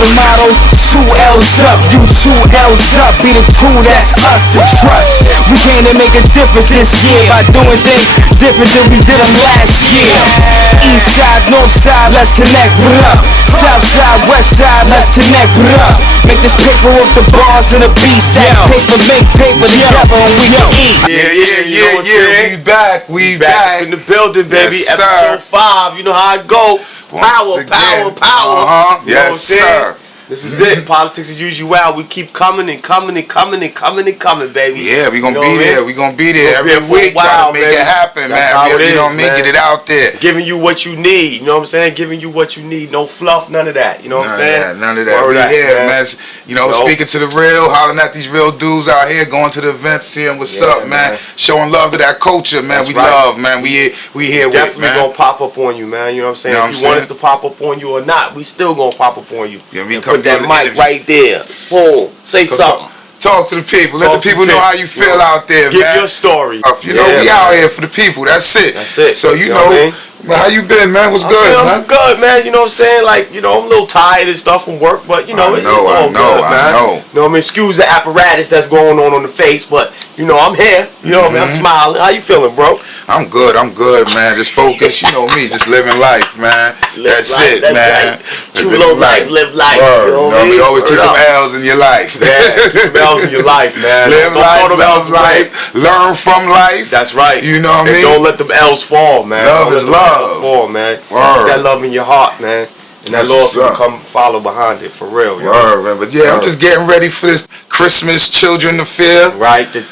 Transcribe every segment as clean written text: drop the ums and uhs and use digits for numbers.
the motto, 2 L's up, you 2 L's up. Be the crew, that's us and trust. We came to make a difference this year by doing things different than we did them last year. East side, north side, let's connect, what up? South side, west side, let's connect, what up? Make this paper with the bars and the beats. Paper, make paper together and we can eat. Yeah. We back in the building, baby. Yes, Episode 5. You know how it go. Power. Yes, sir. This is it. Politics as usual. We keep coming and coming, baby. Yeah, we gonna be there. We gonna be there every week. Try to make it happen, man. You know what I mean? Get it out there. Giving you what you need. You know what I'm saying? Giving you what you need. No fluff, none of that. You know what I'm saying? None of that. We here, man. You know, speaking to the real, hollering at these real dudes out here, going to the events, seeing what's up, man. Showing love to that culture, man. We love, man. We here with it, man. Definitely gonna pop up on you, man. You know what I'm saying? If you want us to pop up on you or not, we still gonna pop up on you. Put that mic right there. Boom. Say something. Talk to the people. Let the people know how you feel out there, man. Give your story. You know, we out here for the people. That's it. So, you know how you been, man? What's good, man? I'm good, man. You know what I'm saying? Like, you know, I'm a little tired and stuff from work, but, you know, it's all good, man. I know. You know what I mean? Excuse the apparatus that's going on the face, but, you know, I'm here. You know what I mean? I'm smiling. How you feeling, bro? I'm good, man. Just focus, you know me, just living life, man. That's it, man. Just live life. You know what I mean? Always keep them L's in your life. Yeah, keep them L's in your life, man. Live life, love life, learn from life. That's right. You know what I mean? Don't let them L's fall, man. Love is love. Fall, man. Keep that love in your heart, man. And that Lord will come follow behind it, for real. Man. But yeah, I'm just getting ready for this Christmas Children Affair. Right, the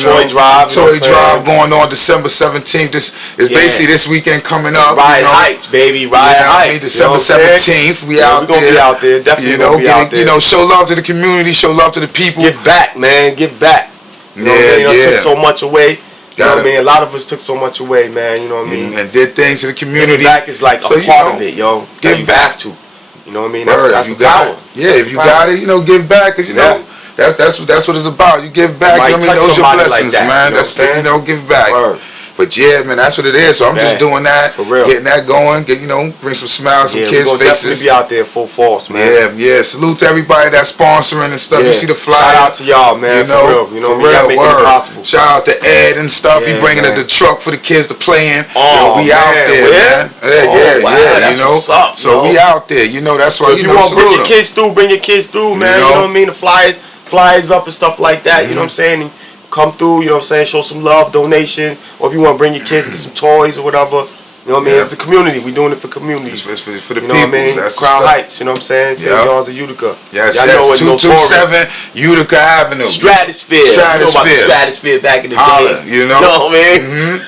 toy drive. Toy drive going on December 17th. This is basically this weekend coming up. Riot Heights, baby. Riot Heights. December 17th. We out there. We're going to be out there. Definitely going to be out there. You know, show love to the community, show love to the people. Give back, man. Give back. You know what I mean? Took so much away. You know what I mean? A lot of us took so much away, man. You know what I mean? And did things to the community. Giving back is like a part of it, yo. Give back. Have to. You know what I mean? That's the power. Yeah, if you got it, you know, give back. Cause you know, that's what it's about. You give back. You know what I mean? Those your blessings, man. That's give back. But yeah, man, that's what it is. So I'm just doing that, getting that going, bring some smiles, some kids' faces. Definitely be out there full force, man. Yeah. Salute to everybody that's sponsoring and stuff. You see the flyer. Shout out to y'all, man. For real. You know, y'all making it possible. Shout out to Ed and stuff. He bringing the truck for the kids to play in. We out there, man. That's what's up. So we out there. You know, that's why you want to bring your kids through. Bring your kids through, man. You know what I mean? The flyers up and stuff like that. You know what I'm saying? Come through, you know what I'm saying, show some love, donations, or if you want to bring your kids, get some toys or whatever. You know what I mean? It's a community. We're doing it for communities. It's for the people. You know what I mean? Crown Heights, you know what I'm saying? St. John's of Utica. Yes, 227 Utica Avenue. Stratosphere. You know about the Stratosphere back in the days. You know what I mean?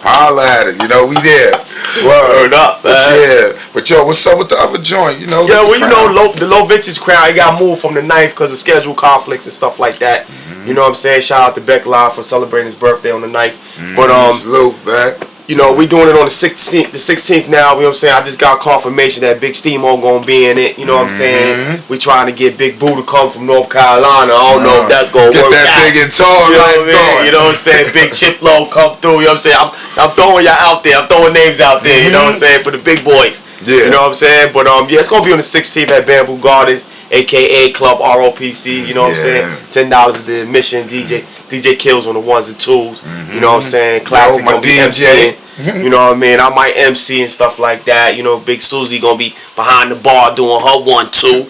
Holla at it. You know, we there. Word up, man. But yo, what's up with the other joint? You know, the low vintage Crown, it got moved from the 9th because of schedule conflicts and stuff like that. You know what I'm saying? Shout out to Beck Live for celebrating his birthday on the 9th. But salute back. You know, we doing it on the 16th now. You know what I'm saying? I just got confirmation that Big Steamo gonna be in it. You know what I'm saying? We trying to get Big Boo to come from North Carolina. I don't know if that's gonna work that out. Big and tall, you know what I mean? You know what I'm saying? Big Chiplo come through. You know what I'm saying? I'm throwing y'all out there. I'm throwing names out there. You know what I'm saying? For the big boys. You know what I'm saying? But it's gonna be on the 16th at Bamboo Gardens, aka Club ROPC. You know what I'm saying? $10 is the admission. DJ Kills on the 1s and 2s. You know what I'm saying? Classic gonna be MCing. You know what I mean? I might MC and stuff like that. You know, Big Susie gonna be behind the bar doing her 1-2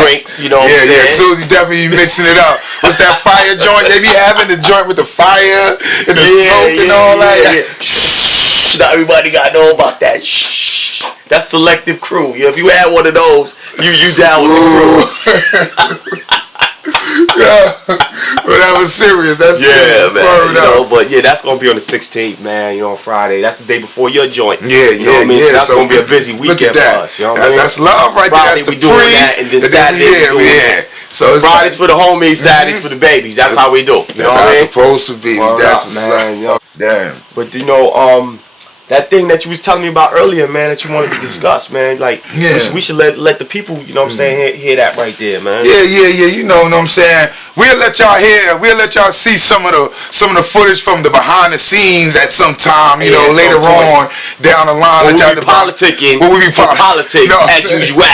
drinks. You know what I'm saying? Yeah, Susie definitely be mixing it up. What's that fire joint? They be having the joint with the fire and the smoke and all that. Shh, not everybody gotta know about that. Shh. That's Selective Crew. If you had one of those, you down with the crew. But that was serious. That's serious. Man. But that's gonna be on the 16th, man. You know, on Friday. That's the day before your joint. You know what I mean? So that's gonna be a busy weekend for us. You know what I mean? That's love right there. That's we doing that, and then Saturday we doing that. So Fridays for the homies, Saturdays for the babies. That's how we do. That's how it's supposed to be. That's what's up. Damn. But that thing that you was telling me about earlier, man, that you wanted to discuss, man, like we should let the people, you know what I'm saying, hear that right there, man. Yeah. You know what I'm saying? we'll let y'all see some of the footage from the behind the scenes at some time, you know, later on down the line. When we be politicking, politics as usual.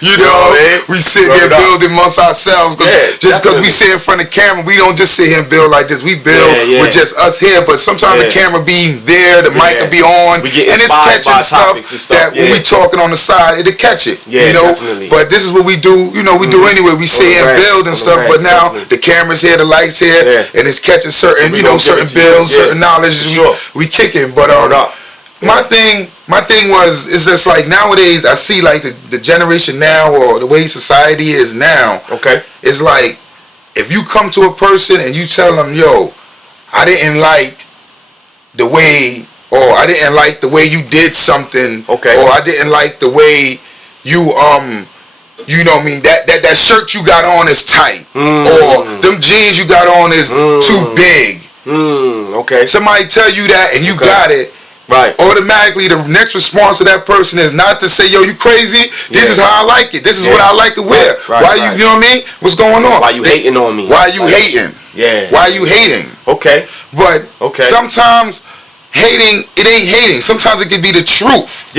You know, we sit here building amongst ourselves just because we sit in front of the camera, we don't just sit here and build like this. We build with just us here, but sometimes the camera be there, the mic will be on, and it's catching stuff that when we talking on the side, it'll catch it. You know, but this is what we do. You know, we do anyway. We sit here and build and stuff, but now the camera's here, the lights here, and it's catching certain, you know, certain builds, certain knowledge. We kicking, but my thing is just like nowadays I see like the generation now or the way society is now. It's like if you come to a person and you tell them, yo, I didn't like the way, or I didn't like the way you did something, or I didn't like the way you you know what I mean, that shirt you got on is tight, or them jeans you got on is too big. Somebody tell you that and you got it. Automatically, the next response to that person is not to say, yo, you crazy. This is how I like it. This is what I like to wear. Why you know what I mean? What's going on? Why you hating on me? Why you hating? Why you hating? But sometimes hating, it ain't hating. Sometimes it can be the truth.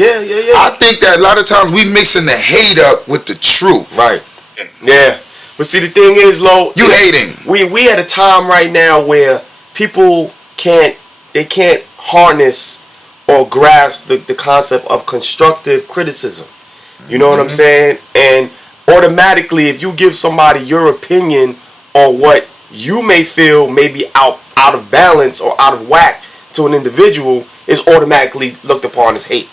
I think that a lot of times we mixing the hate up with the truth. But see, the thing is, Lo, you hating. We at a time right now where people can't harness or grasp the concept of constructive criticism. You know what I'm saying? And automatically, if you give somebody your opinion on what you may feel may be out of balance or out of whack to an individual, is automatically looked upon as hate.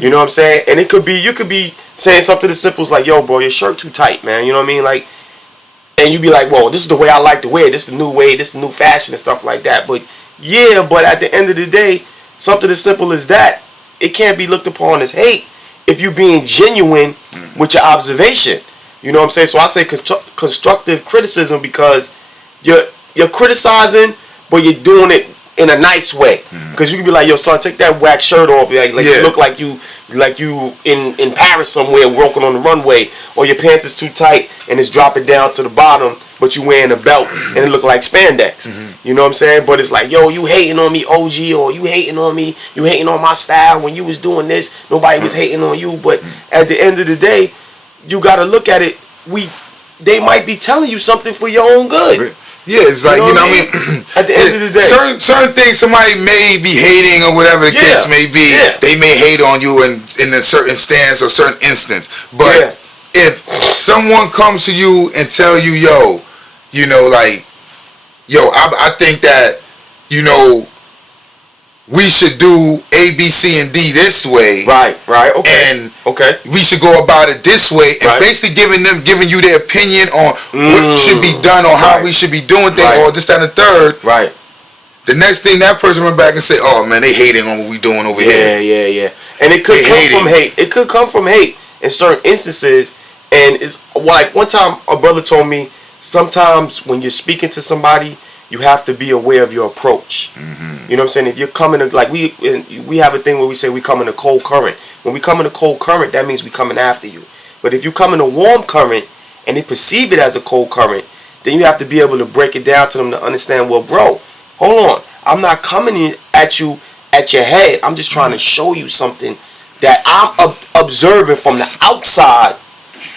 You know what I'm saying? And you could be saying something as simple as like, yo, bro, your shirt too tight, man. You know what I mean? Like, and you be like, well, this is the way I like to wear. This is the new way. This is the new fashion and stuff like that. But but at the end of the day, something as simple as that, it can't be looked upon as hate if you're being genuine with your observation. You know what I'm saying? So I say constructive criticism because you're criticizing, but you're doing it in a nice way. Because you can be like, yo, son, take that whack shirt off. Like you look like you in Paris somewhere walking on the runway, or your pants is too tight and it's dropping down to the bottom, but you wearing a belt and it look like spandex. You know what I'm saying? But it's like, yo, you hating on me, OG, or you hating on me, you hating on my style. When you was doing this, nobody was hating on you. But at the end of the day, you gotta look at it. They might be telling you something for your own good. It's like, you know what I mean? At the end of the day, certain things somebody may be hating or whatever the case may be. They may hate on you in a certain stance or certain instance. But if someone comes to you and tell you, yo, you know, like, yo, I think that, you know, we should do A, B, C, and D this way. And we should go about it this way. And basically giving you their opinion on what should be done or how we should be doing things or this, that, and the third. The next thing that person went back and say, oh, man, they hating on what we doing over here. And it could come from hate. It could come from hate in certain instances. And it's like one time a brother told me, sometimes when you're speaking to somebody, you have to be aware of your approach. You know what I'm saying? If you're coming to, like, we have a thing where we say we come in a cold current. When we come in a cold current, that means we coming after you. But if you come in a warm current and they perceive it as a cold current, then you have to be able to break it down to them to understand, well, bro, hold on. I'm not coming in at you at your head. I'm just trying to show you something that I'm observing from the outside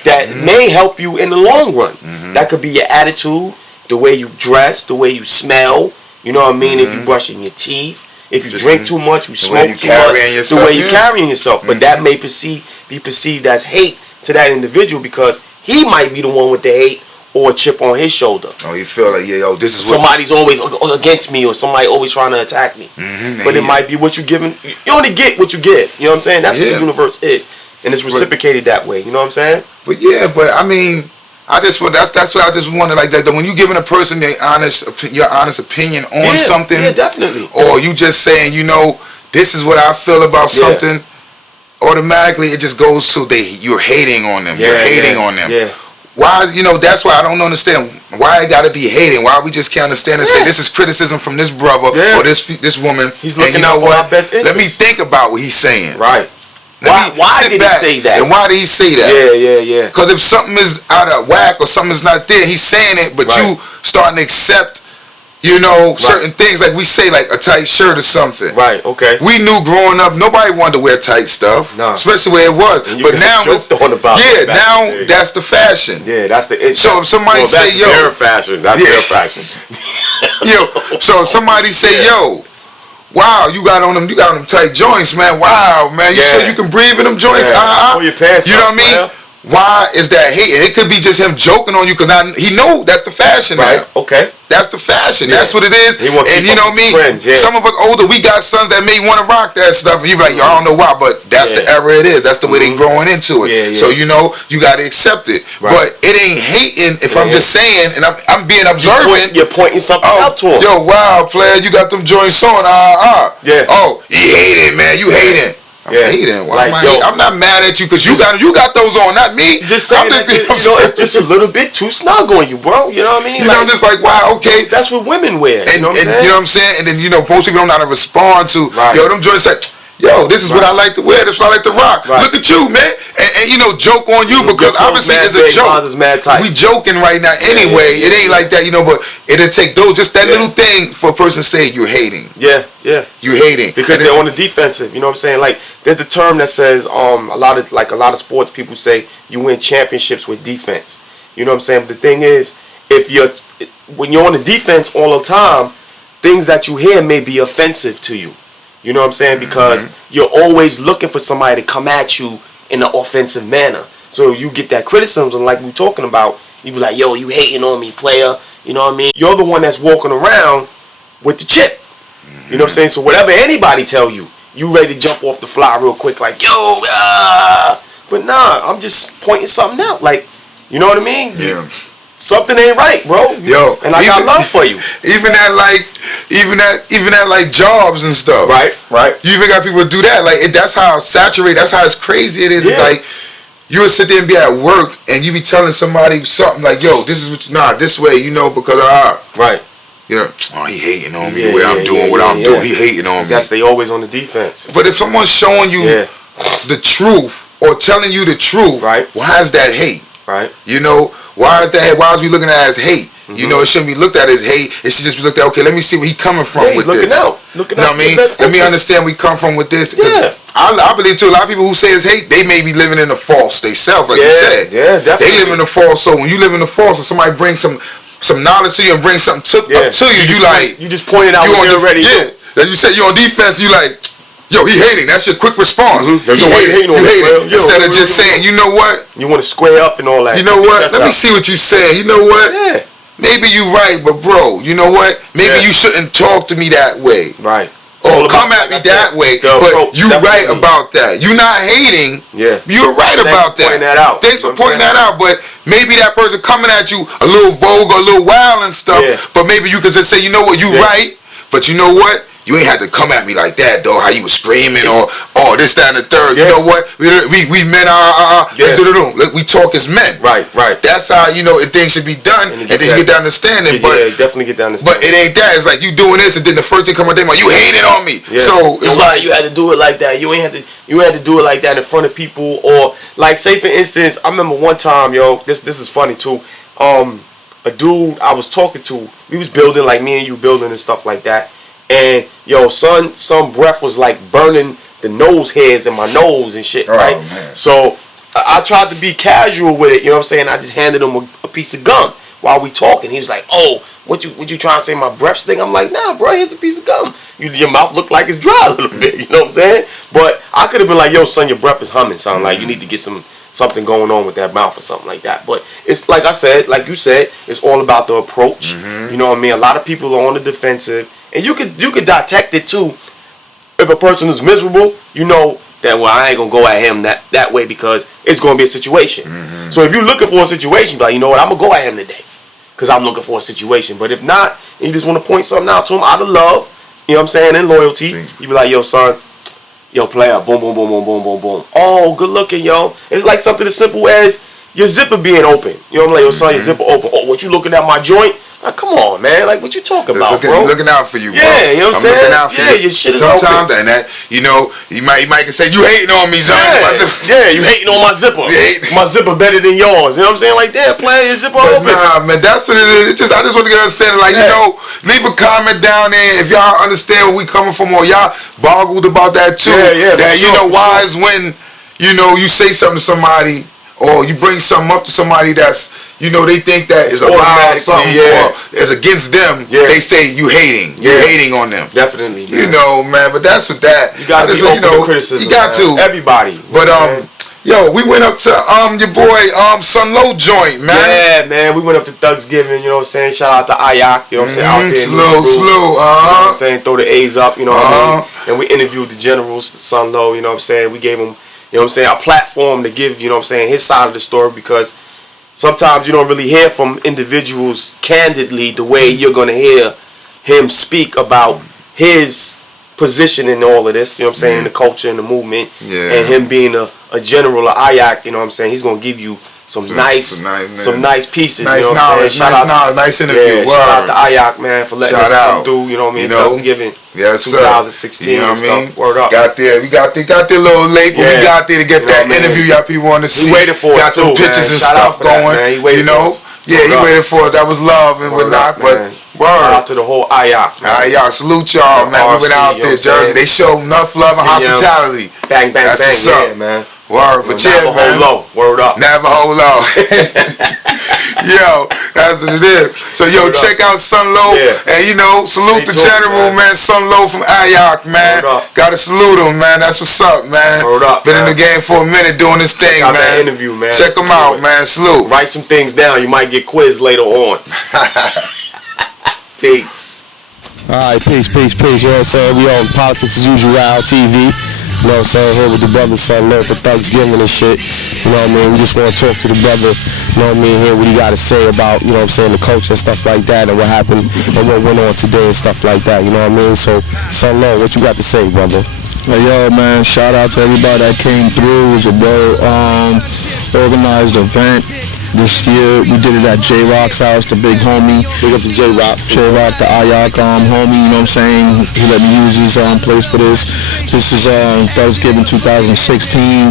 that may help you in the long run. That could be your attitude, the way you dress, the way you smell. You know what I mean? If you brushing your teeth, if you drink too much, you smoke too much, the way you carrying yourself. But that may be perceived as hate to that individual because he might be the one with the hate or a chip on his shoulder. Oh, you feel like, this is somebody's always against me, or somebody always trying to attack me. But it might be what you giving. You only get what you give. You know what I'm saying? That's what the universe is, and it's reciprocated that way. You know what I'm saying? But I mean, that's what I just wanted, like that when you giving a person your honest opinion on something, definitely, or you just saying, you know, this is what I feel about something, automatically it just goes to you're hating on them. You're hating on them. Why, that's why I don't understand why it gotta be hating. Why we just can't understand and say this is criticism from this brother or this woman. He's looking out for our best interest. Let me think about what he's saying. Why did he say that? And why did he say that? Yeah. Because if something is out of whack or something's not there, he's saying it, but you starting to accept, certain things, like we say, like a tight shirt or something. Right, okay. We knew growing up, nobody wanted to wear tight stuff, especially where it was. But now it's, that's the fashion. Yeah, that's the it. So if somebody say, yo. That's their fashion. That's their fashion. So if somebody say, yo, wow, you got on them tight joints, man. Wow, man, you sure you can breathe in them joints? Pull your pants you know what I mean? Why is that hate? And it could be just him joking on you because he know that's the fashion now. Okay. That's the fashion. That's what it is. And you know what I mean? Some of us older, we got sons that may want to rock that stuff. And you be like, yo, I don't know why, but that's the era it is. That's the way they growing into it. So you got to accept it. But it ain't hating if I'm just saying, and I'm being observant. You're pointing something out to him. Yo, wow, player, you got them joints on. Yeah. Oh, you hating, man. You hating. I'm hating. Why am I hating? I'm not mad at you because you got those on, not me. Just saying, it's just a little bit too snug on you, bro. You know what I mean? I'm just like, wow, okay. That's what women wear. And you know what I'm saying? And then most people don't know how to respond to. Yo, them joints like, yo, this is what I like to wear. This is what I like to rock. Look at you, man. And joke on you because obviously it's a joke. We joking right now anyway. It ain't like that, but it'll take just that little thing for a person to say you're hating. Yeah. You're hating because they're on the defensive. You know what I'm saying? Like there's a term that says a lot of sports people say you win championships with defense. You know what I'm saying? But the thing is, when you're on the defense all the time, things that you hear may be offensive to you. You know what I'm saying? Because you're always looking for somebody to come at you in an offensive manner. So you get that criticism like we're talking about. You be like, yo, you hating on me, player. You know what I mean? You're the one that's walking around with the chip. You know what I'm saying? So whatever anybody tell you, you ready to jump off the fly real quick like, yo, But nah, I'm just pointing something out. Like, you know what I mean? Yeah. Something ain't right, bro. Yo, and I got love for you. Even at jobs and stuff. Right. You even got people do that. Like that's how saturated. That's how it's crazy it is. Yeah. It's like you would sit there and be at work and you be telling somebody something like, "Yo, this is this way," because right. He hating on me the way I'm doing what I'm doing. He hating on me. That's they always on the defense. But if someone's showing you the truth or telling you the truth, why is that hate? Right. Why is that hate? Why is we looking at it as hate? It shouldn't be looked at as hate. It should just be looked at, okay, let me see where he coming from with this. Looking out. What I mean? Let me understand where he come from with this. Yeah. I believe too, a lot of people who say it's hate, they may be living in the false themselves, like you said. Yeah, definitely. They live in the false. So when you live in the false and somebody brings some knowledge to you and brings something up to you, you just pointed out what you already do. Like you said, you're on defense, you like, yo, he hating. That's your quick response. You hating on me. Instead of just saying, you know what? You want to square up and all that. You know what? Let me see what you saying. You know what? Yeah. Maybe you right, but bro, you know what? Maybe you shouldn't talk to me that way. Right. Or come at me that way. But you right about that. You're not hating. Yeah. You're right about that. Thanks for pointing that out. But maybe that person coming at you a little vulgar, a little wild and stuff. Yeah. But maybe you could just say, you know what? You right. But you know what? You ain't had to come at me like that, though. How you was screaming or this, that, and the third. You know what? We men let's do it. We talk as men. Right. That's how things should be done, and then you get the understanding. But definitely get the understanding. But it ain't that. It's like you doing this, and then the first thing come out, you hating on me. Yeah. So it's like you had to do it like that. You had to do it like that in front of people, or like say for instance, I remember one time, this is funny too. A dude I was talking to, we was building like me and you building and stuff like that. And some breath was like burning the nose hairs in my nose and shit, right? Man. So I tried to be casual with it, you know what I'm saying? I just handed him a piece of gum while we talking. He was like, "Oh, what you trying to say my breath stink?" I'm like, "Nah, bro, here's a piece of gum. Your mouth look like it's dry a little bit," you know what I'm saying? But I could have been like, "Yo, son, your breath is humming, son. Like you need to get something going on with that mouth or something like that." But it's like I said, like you said, it's all about the approach. You know what I mean? A lot of people are on the defensive. And you could detect it too. If a person is miserable, you know that I ain't gonna go at him that way because it's gonna be a situation. So if you're looking for a situation, be like, you know what, I'm gonna go at him today because I'm looking for a situation. But if not, and you just want to point something out to him out of love, you know what I'm saying, and loyalty, you be like, yo, son, yo, player, boom, boom, boom, boom, boom, boom, boom. Oh, good looking, yo. It's like something as simple as your zipper being open. You know what I'm like, yo, son, your zipper open. Oh, what you looking at my joint? Like, come on, man. Like, what you talking about, bro? Looking out for you, bro. Yeah, you know what I'm saying? Looking out for you. Your shit is sometimes, open. And that, you know, you might say, you hating on me, son. Yeah, you hating on my zipper. My zipper better than yours. You know what I'm saying? Like, damn, play your zipper open. Nah, man, that's what it is. I just want to get understanding. Like, you know, leave a comment down there if y'all understand where we coming from, or y'all boggled about that too. Yeah, that, you know, why is when, you know, you say something to somebody, or you bring something up to somebody that's, you know, they think that is a lie or something, or is against them, they say you hating. You're hating on them. Definitely, man. You know, man, but that's what that. You got to be open to criticism. You got to. Everybody. But, yo, we went up to your boy Sun Low joint, man. Yeah, man. We went up to ThugzGiving, you know what I'm saying? Shout out to Ayak, you know what I'm saying? Out there. Salute. You know what I'm saying? Throw the A's up, you know what I mean? And we interviewed the generals, Sun Low, you know what I'm saying? We gave him, you know what I'm saying, a platform to give, you know what I'm saying, his side of the story, because sometimes you don't really hear from individuals candidly the way you're going to hear him speak about his position in all of this, you know what I'm saying, in the culture and the movement, and him being a general of Ayak, you know what I'm saying, he's going to give you some nice pieces, nice you know what I'm saying? Nice interview. Yeah, shout out to Ayak, man, for letting us come through, you know what I mean, ThugzGiving. Yes, 2016, you know what I mean? Word up. We got there a little late, but we got there to get that interview y'all people want to see. He waited for us too, got some pictures and stuff going. He waited for us. Yeah, he waited for us. That was love and whatnot, but shout out to the whole Ayak. Ayak, salute y'all, man. We went out there, Jersey. They showed enough love and hospitality. Bang, bang, that's bang. What's up. Yeah, man. Word, but yeah, man. Word up. Navajo low. Yo, that's what it is. So, yo, check out Sun Low. And, you know, salute the general, man. Sun Low from Ayak, man. Gotta salute him, man. That's what's up, man. Been in the game for a minute doing this thing, man. That interview, man. Check him out, man. Salute. Write some things down. You might get quizzed later on. Peace. Alright, peace. You know what I'm saying? We on Politics as UsuaLL TV. You know what I'm saying? Here with the brother Sun Low for ThugzGiving and shit. You know what I mean? We just want to talk to the brother. You know what I mean? Hear what he got to say about, you know what I'm saying, the culture and stuff like that, and what happened and what went on today and stuff like that. You know what I mean? So, Sun Low, what you got to say, brother? Hey, yo, man, shout out to everybody that came through. It was a well organized event. This year, we did it at J-Rock's house, the big homie. Big up to J-Rock. J-Rock, the Ayak homie, you know what I'm saying? He let me use his place for this. This is Thanksgiving 2016.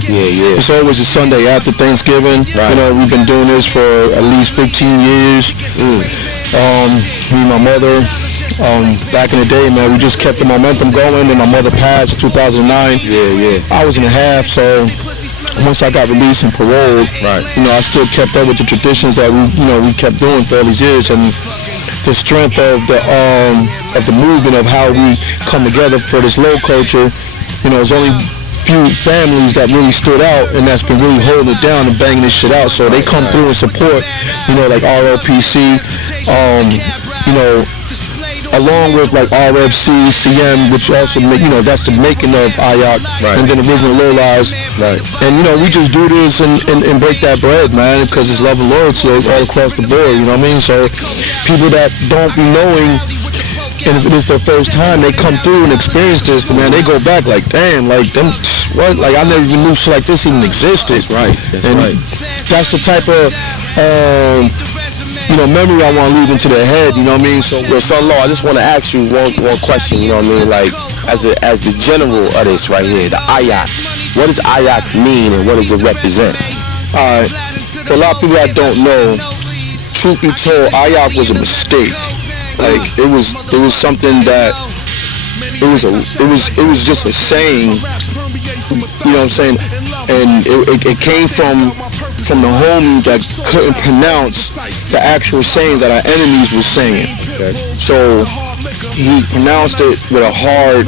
Yeah. It's always a Sunday after Thanksgiving. Right. You know, we've been doing this for at least 15 years. Me and my mother, back in the day, man, we just kept the momentum going, and my mother passed in 2009. Yeah. I was in a half, so once I got released and paroled, you know, I still kept up with the traditions that we kept doing for all these years, and the strength of the movement of how we come together for this low culture. You know, there's only few families that really stood out, and that's been really holding it down and banging this shit out. So they come through and support, you know, like RLPC, you know, along with like RFC, CM, which also make, you know, that's the making of Ayak, and then original Low Lives. And you know, we just do this and break that bread, man, because it's love and loyalty all across the board. You know what I mean? So people that don't be knowing, and if it is their first time, they come through and experience this, man, they go back like, damn, like them, what? Like I never even knew shit like this even existed. That's the type of you know, memory I want to leave into their head. You know what I mean? So, Sun Low, I just want to ask you one question. You know what I mean? Like, as the general of this right here, the Ayak. What does Ayak mean, and what does it represent? For a lot of people that don't know, truth be told, Ayak was a mistake. Like it was something that it was just a saying, you know what I'm saying, and it came from the homie that couldn't pronounce the actual saying that our enemies were saying. So he pronounced it with a hard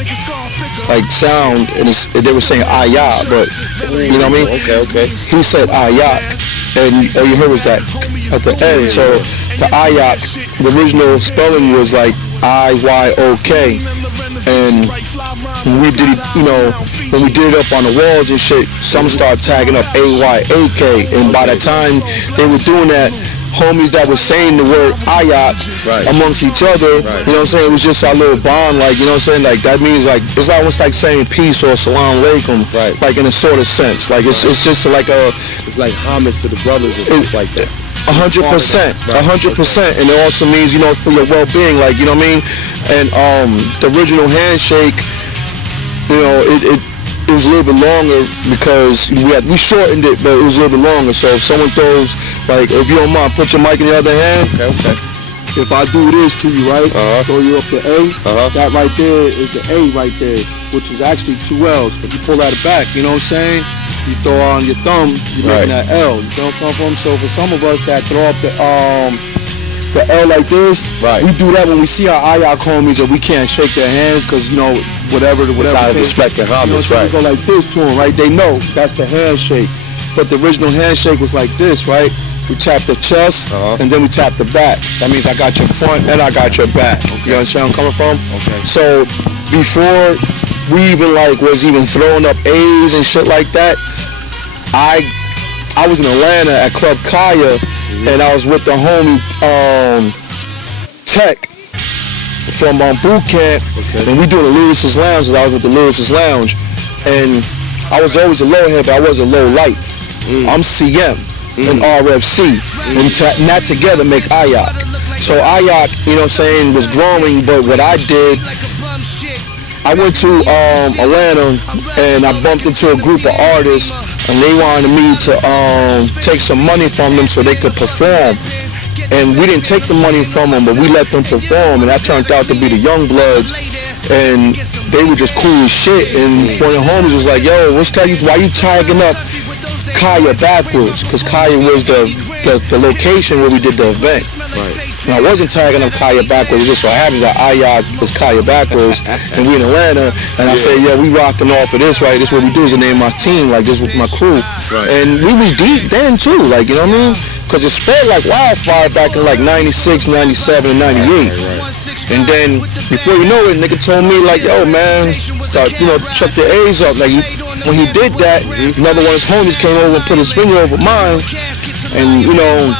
like sound, and they were saying Ayak, but you know what I mean? Okay. He said Ayak, and all you heard was that at the end. So the Ayak, the original spelling was like IYOK, and when we did, you know, when we did it up on the walls and shit, some started tagging up AYAK, and by the time they were doing that, homies that were saying the word Ayak amongst each other. You know what I'm saying? It was just our little bond, like, you know what I'm saying? Like, that means, like, it's almost like saying peace or salam alaikum, like, in a sort of sense. Like, it's just like a... It's like homage to the brothers and stuff like that. 100%, 100%, and it also means, you know, for your well-being, like, you know what I mean? And the original handshake, you know, it was a little bit longer because we shortened it, but it was a little bit longer. So if someone throws, like, if you don't mind, put your mic in the other hand. Okay. If I do this to you, right, throw you up the A, that right there is the A right there, which is actually 2 L's. If you pull that back, you know what I'm saying? You throw on your thumb, you're making that L. You don't come from. So for some of us that throw up the L like this, we do that when we see our Ayak homies and we can't shake their hands because, you know, whatever. It's out of respect and homage, so we go like this to them, right? They know that's the handshake. But the original handshake was like this, right? We tap the chest and then we tap the back. That means I got your front and I got your back. You understand where I'm coming from? Okay. So before we even was throwing up A's and shit like that, I was in Atlanta at Club Kaya and I was with the homie Tech from boot camp, and we doing the Lyricist Lounge. I was with the Lyricist Lounge, and I was always a low head, but I was a low light. I'm CM and RFC, and that together make Ayak. So Ayak, you know what I'm saying, was growing, but what I did, I went to Atlanta and I bumped into a group of artists and they wanted me to take some money from them so they could perform. And we didn't take the money from them, but we let them perform, and that turned out to be the Young Bloods, and they were just cool as shit. And one of the homies was like, yo, why you tagging up Kaya backwards? Because Kaya was the location where we did the event. And I wasn't tagging up Kaya backwards. It just so happens that Ayak was Kaya backwards, and we in Atlanta. And I said, yeah, we rocking off of this, right? This is what we do, is the name of my team, like this with my crew. And we was deep then too, like, you know what I mean? Because it spread like wildfire back in like 96, 97, and 98. And then before you know it, nigga told me like, yo man, you know, chuck the A's up. Like when he did that, another one of his homies came over and put his finger over mine, and you know,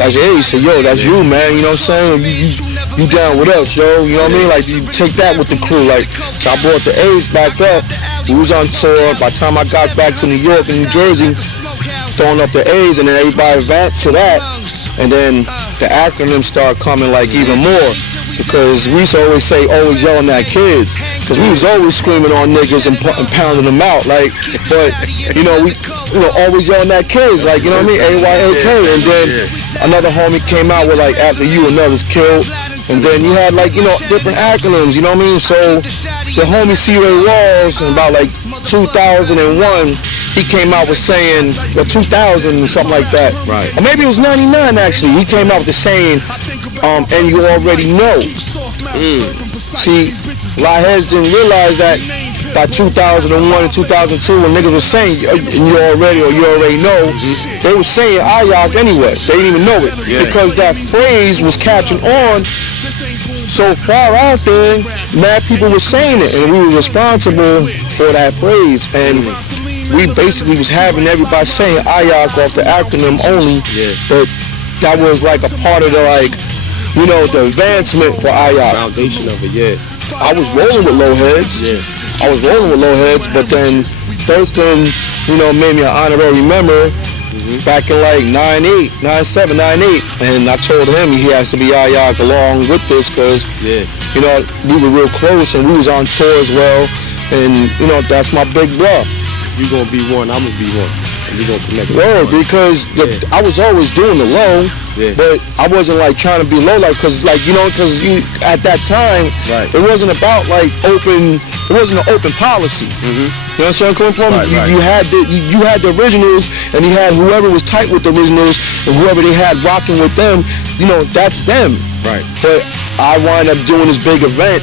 that's your A. He said, yo, that's you, man. You know what I'm saying? You down with us, yo. You know what I mean? Like, you take that with the crew. Like, so I brought the A's back up. We was on tour. By the time I got back to New York and New Jersey, throwing up the A's, and then everybody advanced to that. And then the acronyms start coming like even more. Because we used to always say, always yelling at kids. Because we was always screaming on niggas and pounding them out. Like, but, you know, always yelling at kids. Like, you know what I mean? AYAK. And then another homie came out with like, after you, another's killed. And then you had like, you know, different acronyms, you know what I mean? So the homie C-Ray Walls, in about like 2001, he came out with saying, 2000 or something like that. Right. Or maybe it was 99 actually. He came out with the saying, and you already know. See, a lot of heads didn't realize that by 2001 and 2002, when niggas was saying, and you already know, they were saying Ayak anyway. They didn't even know it. Because that phrase was catching on so far out there, mad people were saying it, and we were responsible for that phrase. And we basically was having everybody saying Ayak off the acronym only, but that was like a part of the, like, you know, the advancement for Ayak. Foundation of it, I was rolling with low heads. I was rolling with low heads, but then Thurston, you know, made me an honorary member back in like 98, 97, 98. And I told him he has to be Ayak along with this because, you know, we were real close and we was on tour as well. And, you know, that's my big bro. You gonna be one, I'm gonna be one. And we gonna connect. Word, because I was always doing the low, but I wasn't like trying to be low, like, cause like, you know, cause at that time, it wasn't about like it wasn't an open policy. You know what I'm coming from? You had the originals, and you had whoever was tight with the originals, and whoever they had rocking with them, you know, that's them. Right. But I wound up doing this big event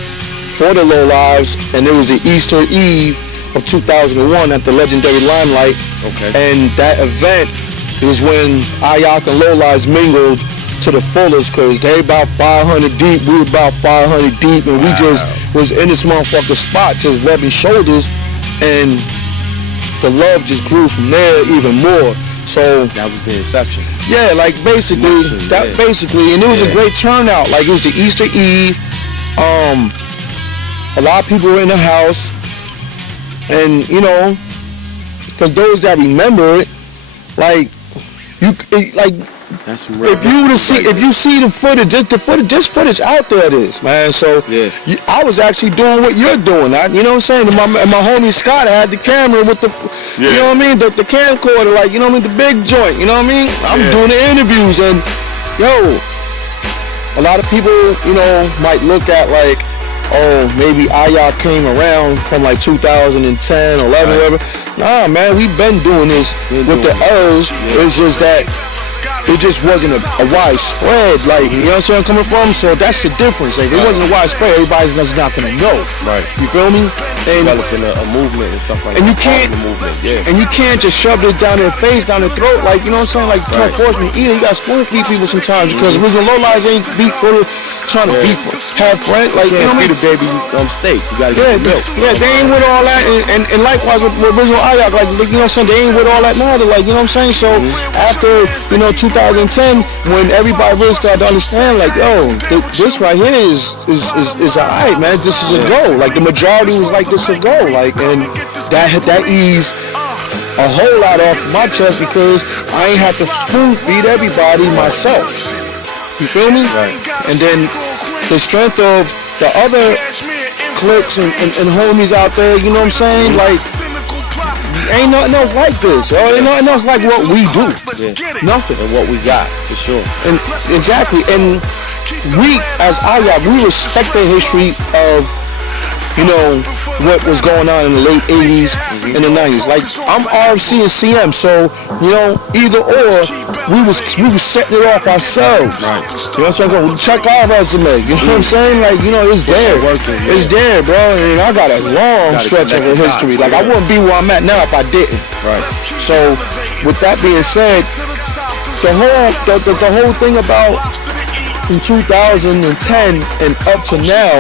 for the Low Lives, and it was the Easter Eve of 2001 at the legendary Limelight. And that event is when Ayak and Low Lives mingled to the fullest, because they about 500 deep, we were about 500 deep, and we just was in this motherfucking spot just rubbing shoulders, and the love just grew from there even more. So that was the inception. Yeah, like basically, and it was a great turnout. Like it was the Easter Eve. A lot of people were in the house, and you know, for those that remember it, like that's if you see the footage, just footage out there, it is, man. So I was actually doing what you're doing. You know what I'm saying? And my homie Scott had the camera with the, you know what I mean, the camcorder, like, you know what I mean, the big joint. You know what I mean? I'm doing the interviews, and a lot of people, you know, might look at like, oh, maybe Ayak came around from like 2010, 11, whatever. Nah, man, we've been doing this with the L's. It's just that it just wasn't a widespread, like, you know what I'm coming from? So that's the difference. Like, it wasn't a widespread, everybody's just not gonna know. Right. You feel me? And developing a movement and stuff like and that. And you can't just shove this down their face, down their throat, like, you know what I'm saying? Like, trying to force me to eat it. You gotta spoon feed people sometimes, because original lowlights ain't trying to beat have friends, like, you know what I mean? Feed a baby steak. You gotta get the milk. Yeah, they ain't with all that, and likewise with original Ayak, like, you know what I'm saying? They ain't with all that neither, like, you know what I'm saying? So after, you know, 2010, when everybody really started to understand, like, yo, this right here is alright, man. This is a go. Like, the majority was like, this is a go. Like, and that eased a whole lot off my chest, because I ain't have to spoon feed everybody myself. You feel me? Right. And then the strength of the other cliques and homies out there, you know what I'm saying? Like, ain't nothing else like this, yo. Ain't nothing else like what we do. Nothing. And what we got, for sure. And exactly. And we, as Ayak, we respect the history of, you know, what was going on in the late 80s and the 90s. Like, I'm RFC and CM, so, you know, either or, we was setting it off ourselves. Right. You know what I'm saying? Check our resume. You know what I'm saying? Like, you know, it's there. It's there, bro. And I got a long stretch of a history. Like, I wouldn't be where I'm at now if I didn't. Right. So, with that being said, the whole thing about from 2010 and up to now,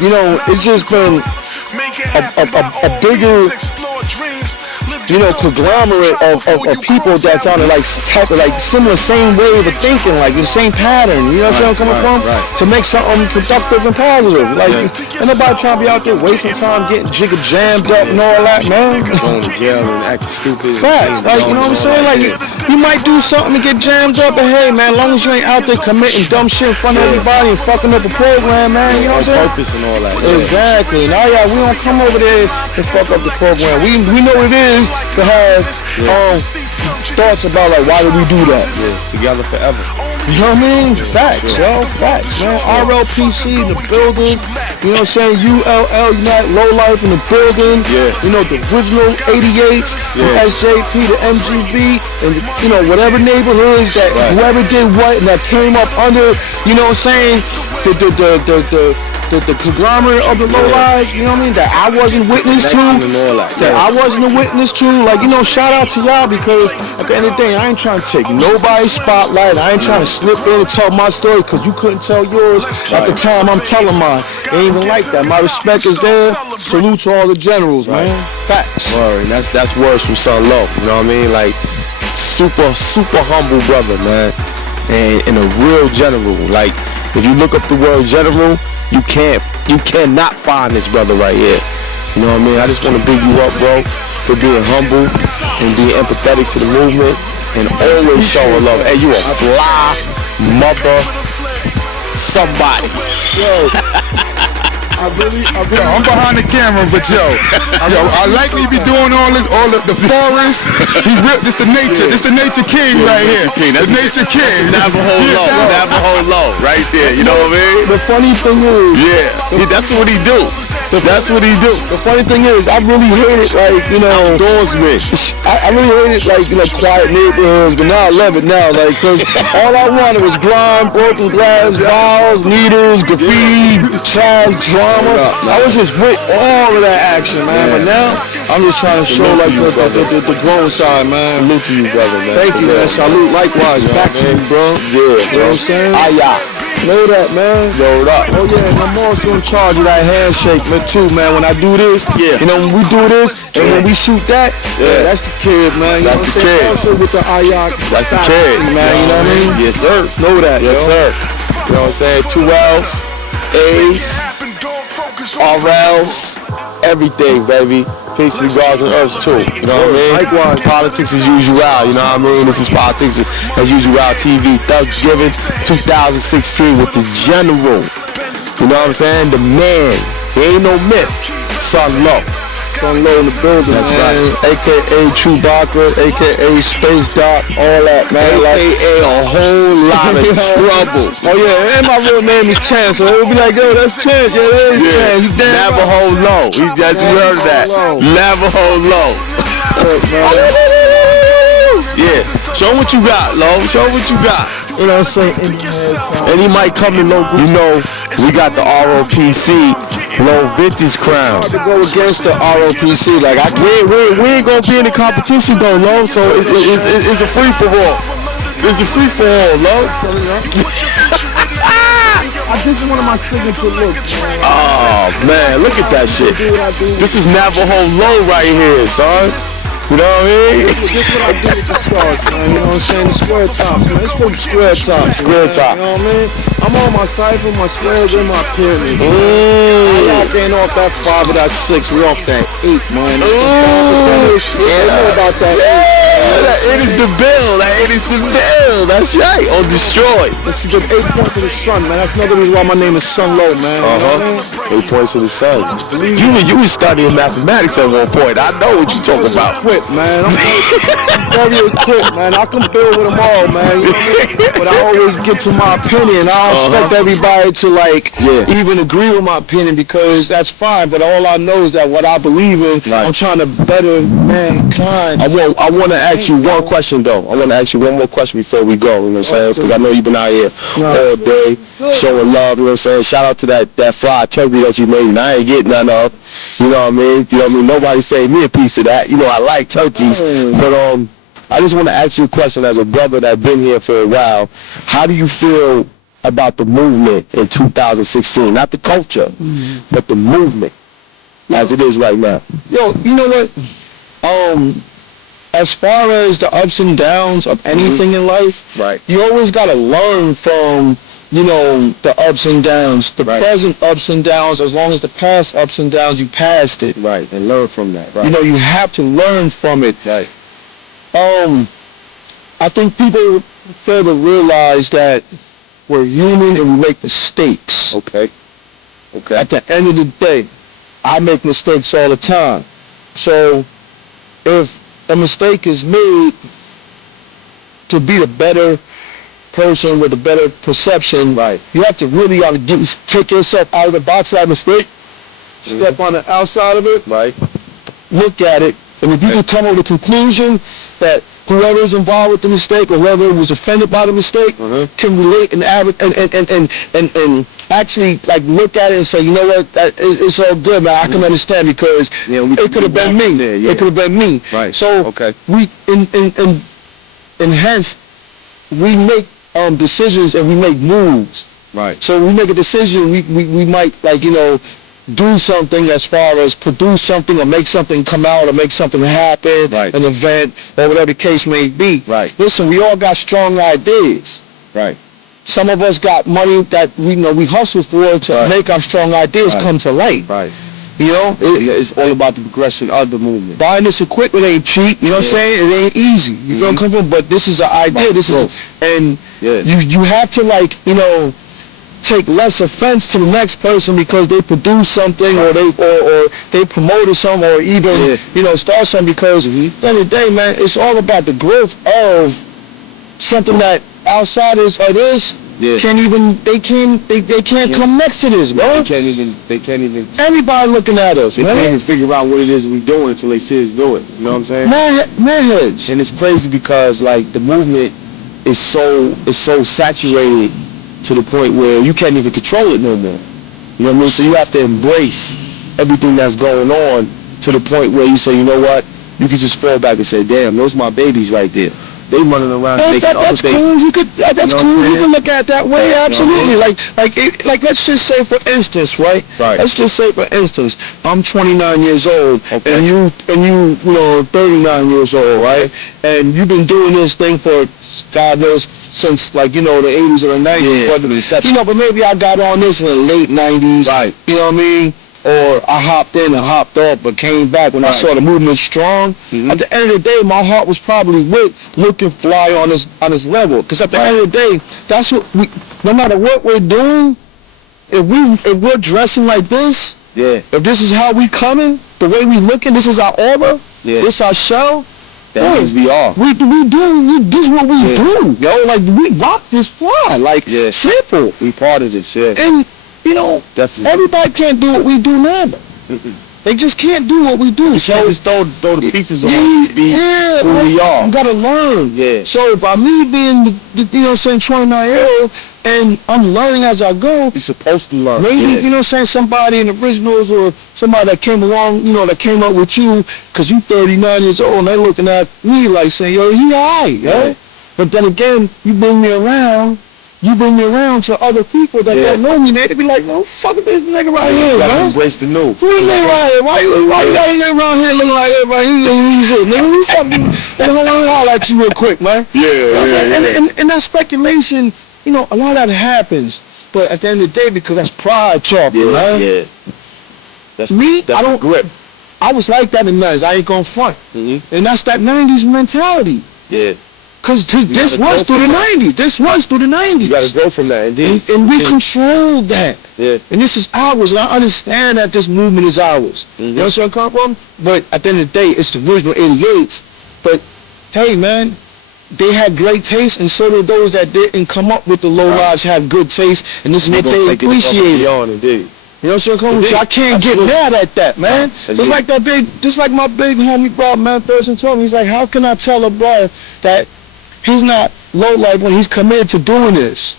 you know, it's just been a bigger, you know, conglomerate of people that's on a like type of like similar same wave of thinking, like the same pattern. You know what I'm coming from? Right. To make something productive and positive. Like, ain't nobody trying to be out there wasting time getting jigger jammed up and all that, man. Going to jail and acting stupid. Facts. Like, you know what I'm saying? Like, you might do something to get jammed up, but hey, man, as long as you ain't out there committing dumb shit in front of everybody and fucking up a program, man, you know what I'm saying? Purpose and all that. Exactly. Now, we don't come over there and fuck up the program. We know what it is to have thoughts about, like, why did we do that? Together forever. You know what I mean? Facts, yo. Facts, man. RLPC in the building. You know what I'm saying? ULL, United Low Life in the building. Yeah. You know, the original 88s, the SJP, the MGB, and, you know, whatever neighborhoods that whoever did what and that came up under, you know what I'm saying? The conglomerate of the low lives, you know what I mean, that I wasn't witness to, I wasn't a witness to, like, you know, shout out to y'all, because at the end of the day, I ain't trying to take nobody's spotlight, I ain't trying to slip in and tell my story, because you couldn't tell yours at the time I'm telling mine. It ain't even like that. My respect is there. Salute to all the generals, man. Facts. Word, that's words from Son Low, you know what I mean, like, super humble brother, man, and a real general. Like, if you look up the word general, you cannot find this brother right here. You know what I mean? I just want to big you up, bro, for being humble and being empathetic to the movement and always showing love. Hey, you a fly mother somebody. Yo. I'm behind the camera, but I like me be doing all the forest. He ripped this the nature. This the nature king right here. The nature king. Navajo low, right there. You know what I mean? The funny thing is, that's what he do. That's what he do. The funny thing is, I really hate it, like, you know, outdoorsman. I really hate it, like, you know, quiet neighborhoods, but now I love it now, like, because all I wanted was grime, broken glass, vials, needles, graffiti, trash, drama. I was just with all of that action, man. But now I'm just trying to show like the grown side, man. Salute to you, brother, man. Thank you, man. Salute likewise. Back to you, bro. Yeah. You know what I'm saying? Ayak. Know that, man. Load up. Oh yeah, and I'm also in charge of that handshake, man, too, man. When I do this, you know, when we do this, and when we shoot that, that's the kid, man. That's the kid. Also with the Ayak. That's the kid, man. You know what I mean? Yes, sir. Know that, yes, sir. You know what I'm saying? 2 L's, A's, RL's, everything, baby. Peace to the gods and earths too. You know what I mean? Likewise. Politics as usual. You know what I mean? This is Politics as Usual TV. ThugzGiving 2016 with the general. You know what I'm saying? The man. He ain't no myth. Son Low. Son Low in the building. That's man. right. AKA Chewbacca, AKA Space Doc, all that, man. AKA a whole lot of trouble. Oh yeah, and my real name is Chance, so it'll be like, yo, that's Chance. Yeah, that is Chance. You damn Navajo Low. You heard of that? Navajo Low. Yeah. Show what you got, Low. Show what you got. You know what I'm saying? And he might come in local. You know, we got the ROPC Low Vintage Crown. To go against the ROPC, like we ain't gonna be in the competition though, Low. So it's a free for all. It's a free for all, Low. This is one of my signature looks. Oh man, look at that shit. This is Navajo Low right here, son. You know what I mean? This is what I do with the stars, man. You know what I'm saying? The square top, man. It's for the square top. Square top. You know what I mean? I'm on my cipher, my squares, and my pyramid. I'm getting off that 5 or that 6. We off that 8, man. Yeah. Know about that 8. It is the bill. It is the bill. That's right. Or destroy. Let's give 8 points to the sun, man. That's another reason why my name is Sun Low, man. You know what I mean? 8 points to the sun. You was studying mathematics at one point. I know what you're talking about. Man, I'm very equipped, man. I can build with them all, man. You know what I mean? But I always get to my opinion. I don't expect everybody to even agree with my opinion, because that's fine. But all I know is that what I believe in, I'm trying to better mankind. I want to ask you one question though. I want to ask you one more question before we go. You know what I'm saying? Because I know you've been out here all day showing love. You know what I'm saying? Shout out to that fried turkey that you made, and I ain't getting none of. You know what I mean? You know what I mean? Nobody saved me a piece of that. You know I like turkeys, but I just want to ask you a question as a brother that's been here for a while. How do you feel about the movement in 2016? Not the culture, but the movement as it is right now. Yo, you know what? As far as the ups and downs of anything in life, you always got to learn from, you know, the ups and downs, the present ups and downs. As long as the past ups and downs, you passed it. And learn from that. You know, you have to learn from it. I think people fail to realize that we're human and we make mistakes. Okay. At the end of the day, I make mistakes all the time. So if a mistake is made to be a better person with a better perception, you have to really take yourself out of the box of that mistake, step on the outside of it, look at it, and if you can come to the conclusion that whoever is involved with the mistake or whoever was offended by the mistake can relate and actually like look at it and say, you know what, it's all good, man. I can understand, because it could have been me. It could have been me. So we and hence we make decisions and we make moves. So we make a decision. We might, like, you know, do something as far as produce something or make something come out or make something happen, an event or whatever the case may be. Listen, we all got strong ideas. Some of us got money that we hustle for to make our strong ideas come to light. You know, it's all about the progression of the movement. Buying this equipment ain't cheap. You know what I'm saying? It ain't easy. You feel comfortable? But this is an idea. This is, and you have to, like, you know, take less offense to the next person because they produce something or they promoted something or even you know, start something, because at the end of the day, man, it's all about the growth of something that outsiders of this can't even they can't come next to this, bro. They can't even everybody looking at us, they man. can't even figure out what it is we doing until they see us do it. You know what I'm saying? Manheads. And it's crazy because, like, the movement is so saturated to the point where you can't even control it no more. You know what I mean? So you have to embrace everything that's going on to the point where you say, you know what, you can just fall back and say, damn, those my babies right there. they running around making other that's things. cool. That's cool. You can look at it that way. Absolutely. Like let's just say for instance, right? Let's just say for instance, I'm 29 years old, and you know 39 years old, right? And you've been doing this thing for God knows since like the 80s or the 90s. But maybe I got on this in the late 90s. Right. You know what I mean? Or I hopped in and hopped off, but came back when I saw the movement strong. At the end of the day, my heart was probably with looking fly on this level. Because at the end of the day, that's what no matter what we're doing, if we're dressing like this, if this is how we coming, the way we looking, this is our aura, this our show. That means we are. This is what we do, yo. Like we rock this fly, like simple. We part of this, And definitely. Everybody can't do what we do now. They just can't do what we do. So just throw the pieces on to be who we are. You gotta learn. So by me being 29-year-old and I'm learning as I go, you're supposed to learn. Maybe somebody in the originals or somebody that came along, that came up with you, cause you 39 years old and they looking at me like saying, yo, he alright, yo. But then again, you bring me around to other people that don't know me, they be like, no, fuck this nigga right here, man. Embrace the new. Who is nigga right here? Why you got a nigga around here looking like everybody? Nigga, who fucking, let me holler at you real quick, man. And that speculation, a lot of that happens. But at the end of the day, because that's pride talking, man. That's I don't grip. I was like that in the 90s. I ain't gonna front. And that's that 90s mentality. Cause this was through the 90s. This was through the 90s. You gotta go from that, indeed. And we controlled that. And this is ours. And I understand that this movement is ours. You know where I'm coming from? But at the end of the day, it's the original 88s. But hey, man, they had great taste, and so did those that didn't come up with the low lives have good taste, and this is what they appreciate. You know what I'm saying? So I can't get mad at that, man. Just like my big homie bro, man, Thurston told me, he's like, how can I tell a bro that he's not low life when he's committed to doing this?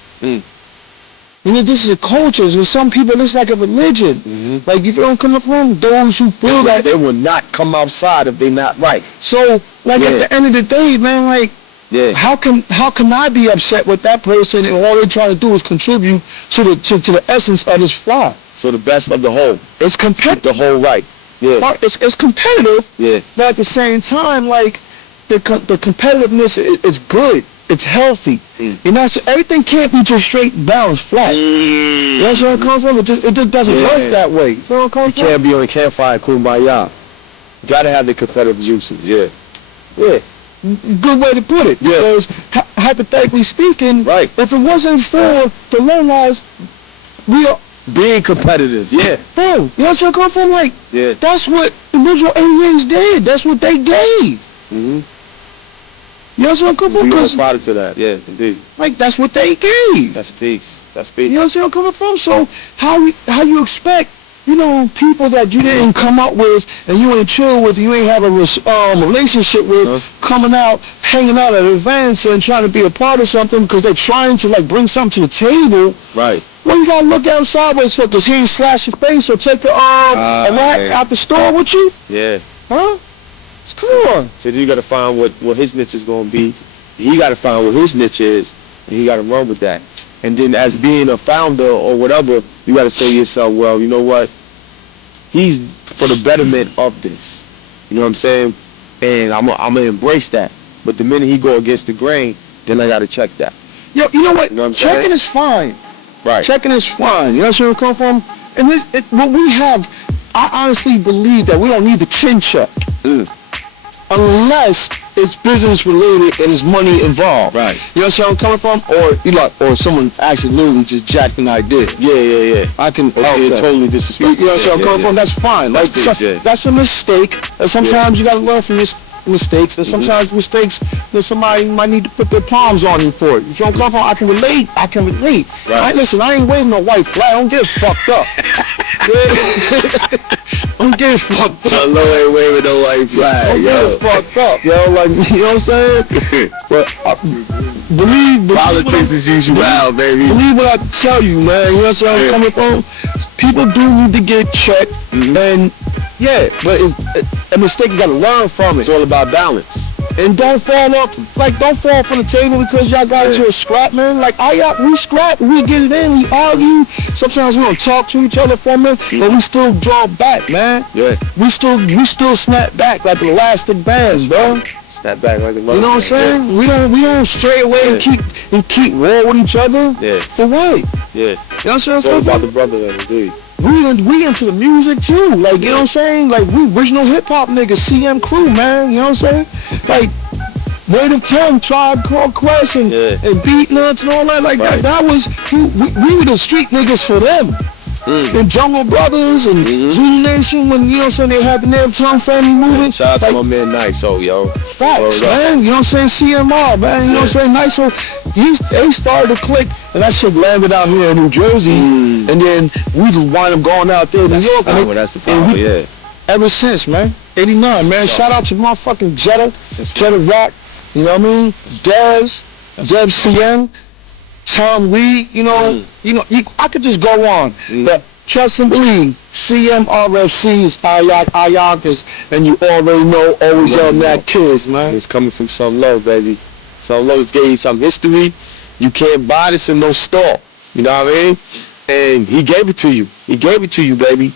This is a culture. With some people, it's like a religion. Like, if you don't come from those who feel that they will not come outside if they're not right. So, like at the end of the day, man, like, how can I be upset with that person and all they're trying to do is contribute to the essence of this fly? So the best of the whole. It's competitive. The whole right. It's competitive. But at the same time, like the competitiveness is good. It's healthy. So everything can't be just straight balanced flat. You know where I'm coming from? It just doesn't work that way. You know where I'm coming from? You can't be on the campfire kumbaya. You gotta have the competitive juices. Good way to put it. Because hypothetically speaking, if it wasn't for the low lives, we are being competitive. Bro, you know what I'm coming from? Like, that's what the original 88s did. That's what they gave. You know what I'm coming from? We are product of that. Indeed. Like, that's what they gave. That's peace. You know what I'm coming from? So how you expect, people that you didn't come up with and you ain't chill with, you ain't have a relationship with, coming out, hanging out at events and trying to be a part of something because they're trying to like bring something to the table. Well, you gotta look at him sideways for because he ain't slash your face or take a rack out the store with you. Come on. So you gotta find what his niche is gonna be. He gotta find what his niche is, and he gotta run with that. And then as being a founder or whatever, you gotta say to yourself, well, you know what? He's for the betterment of this. You know what I'm saying? And I'm gonna embrace that. But the minute he go against the grain, then I gotta check that. Yo, you know what? Checking is fine. Checking is fine. You know where I'm coming from? And what we have, I honestly believe that we don't need the chin check. Unless it's business related and there's money involved. You know where I'm coming from? Or someone actually literally just jacked an idea. I can totally disrespectful. You know where I'm coming from? That's fine. Like that's a mistake. And sometimes you gotta learn from mistakes. And sometimes mistakes, somebody might need to put their palms on you for it. You know where I'm coming from? I can relate. Listen, I ain't waving no white flag. I don't get fucked up. I'm getting fucked up. Lil ain't waving no white flag, I'm getting fucked up, yo. Like, you know what I'm saying? But believe politics is UsuaLL, baby. Believe what I tell you, man. You know what I'm coming from? People do need to get checked, and but a mistake you gotta learn from it. It's all about balance. And don't fall up, like don't fall from the table because y'all got into a scrap, man. Like we scrap, we get it in, we argue. Sometimes we don't talk to each other for a minute, but we still draw back, man. Yeah. We still snap back like elastic bands, bro. Snap back like the You know what I'm saying? Yeah. We don't stray away and keep war with each other. Yeah. For what? Yeah. You know what I'm saying? It's all about the brotherhood, indeed. We into the music too, like, you know what I'm saying? Like, we original hip-hop niggas, CM crew, man, you know what I'm saying? Like, Native Tongue, Tribe Called Quest, and Beat Nuts and all that, like, that was, we were the street niggas for them. And Jungle Brothers and Zulu Nation, when, you know what I'm saying, they had the Native Tongue family movement. Shout out to my man Nice, yo. Facts, man, you know what I'm saying? CMR, man, you know what I'm saying? Nice, so they started to click, and that shit landed out here in New Jersey, and then we just wind up going out there in New York. That's the power, yeah. Ever since, man. 89, man. Shout out to motherfucking Jetta Rock, you know what I mean? Dez CN, Tom Lee, you know, I could just go on, but trust and believe, CMRFC is Ayak is, and you already know, always on that kids, man. It's coming from some love, baby. Some love is gave you some history. You can't buy this in no store, you know what I mean? And he gave it to you. He gave it to you, baby.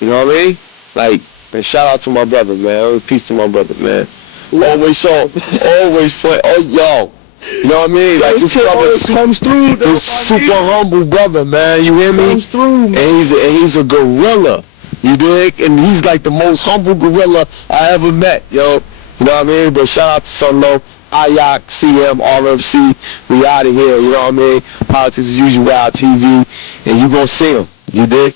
You know what I mean? Like, man, shout out to my brother, man. Peace to my brother, man. Always play. Oh, yo. You know what I mean? Like, this brother comes through. This super humble brother, man. You hear me? Comes through, man. And he's a gorilla. You dig? And he's like the most humble gorilla I ever met, yo. You know what I mean? But shout out to Sunlow, Ayak, CM, RFC. We out of here, you know what I mean? Politics as UsuaLL TV. And you gonna see him. You dig?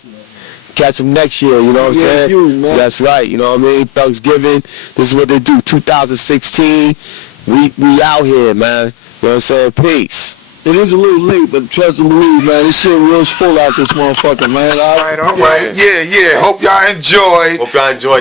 Catch them next year, you know what I'm saying? That's right, you know what I mean? ThugzGiving, this is what they do, 2016. We out here, man. You know what I'm saying? Peace. It is a little late, but trust and believe, man. This shit real full out this motherfucker, man. All right. Yeah. Hope y'all enjoyed.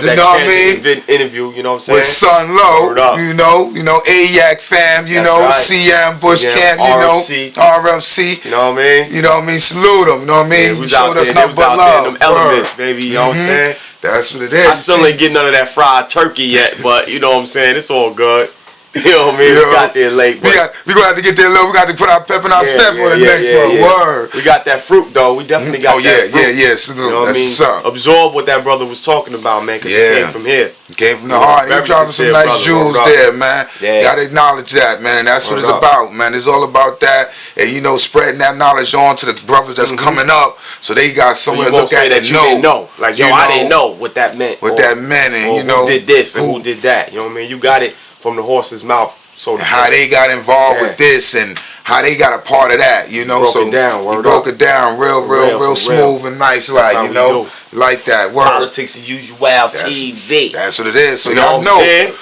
That interview, you know what I'm saying? With Son Low, you know, Ayak fam, you know, CM, Bush Camp, you know, RFC. You know what I mean? You know what I mean? Salute them, you know what I mean? We showed us nothing but love. Them elements, baby, you know what I'm saying? That's what it is. I still ain't getting none of that fried turkey yet, but you know what I'm saying? It's all good. You know what I mean? We got there late. We gonna have to get there low. We got to put our pep in our step on the next one. Word. We got that fruit though. We definitely got that fruit. So, you know what I mean? Absorb what that brother was talking about, man, because it came from here. It came from the heart. He dropping some nice jewels there, man. Gotta acknowledge that, man. And that's what it's about, man. It's all about that. And you know, spreading that knowledge on to the brothers that's coming up, so they got somewhere to look at and know. Like, yo, I didn't know what that meant. What that meant, and you know, who did this and who did that. You know what I mean? You got it from the horse's mouth. So how they got involved with this and how they got a part of that, you know. Broke it down real smooth and nice, like, you know, like that. Word. Politics as UsuaLL TV. That's what it is. So y'all know,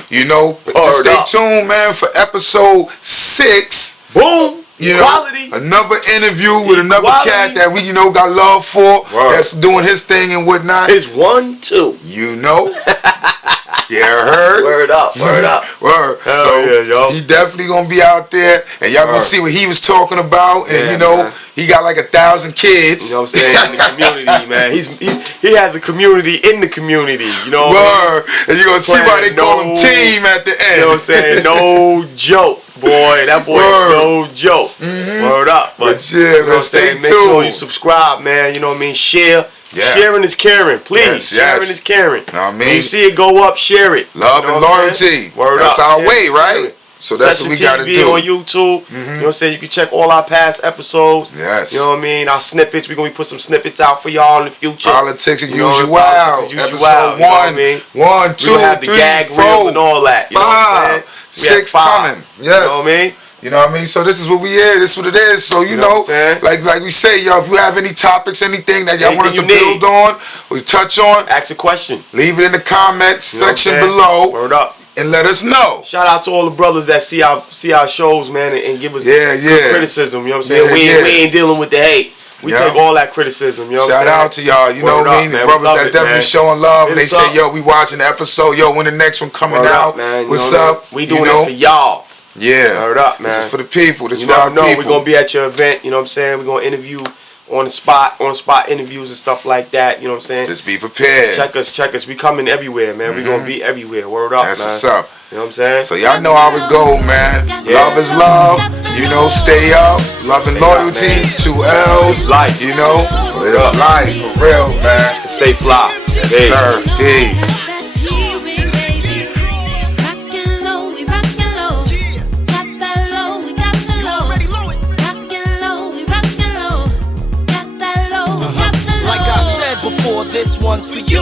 you know. Just stay tuned, man, for episode 6. Boom. You know, another interview with another cat that we, you know, got love for. That's doing his thing and whatnot. His 1, 2. You know. Yeah, heard. Word up. So he definitely gonna be out there, and y'all gonna see what he was talking about, and you know, he got like 1,000 kids. You know what I'm saying? In the community, man. He has a community in the community. You know what I mean? And you gonna see why they call him team at the end. You know what I'm saying? No joke. Boy, that boy is no joke. Word up. But yeah, man, stay tuned. Make sure you subscribe, man. You know what I mean? Share. Yeah. Sharing is caring, please. Sharing is caring. Know what I mean? When you see it go up, share it. Love and loyalty. That's our way, right? So that's what we gotta do. On YouTube. You know what I'm saying? You can check all our past episodes. Yes. You know what I mean? Our snippets. We're gonna be putting some snippets out for y'all in the future. Politics as UsuaLL. Episode 1, 2, 3, 4, have the gag reel and all that. You know what I'm saying? 6 coming. Yes. You know what I mean? You know what I mean? So this is what we is. This is what it is. So you know like we say, y'all, if you have any topics, anything that y'all want us to build on or touch on, ask a question. Leave it in the comments section below. Word up. And let us know. Shout out to all the brothers that see our shows, man, and give us good criticism. You know what I'm saying? We ain't dealing with the hate. We take all that criticism. You know what I'm saying? Shout out to y'all. You know what I mean? The brothers that definitely showing love. And they say, yo, we watching the episode. Yo, when the next one coming out? What's up? We doing this for y'all. Yeah. Word up, man. This is for the people. This is for our people. We're going to be at your event. You know what I'm saying? We're going to interview on the spot interviews and stuff like that. You know what I'm saying? Just be prepared. Check us. We coming everywhere, man. We're going to be everywhere. Word up, That's man. What's up. You know what I'm saying? So y'all know how it go, man. Yeah. Love is love. You know, stay up. Love and loyalty. 2 L's. Life. You know, live life for real, man. And stay fly. Yes, sir. Peace. Like I said before, this one's for you.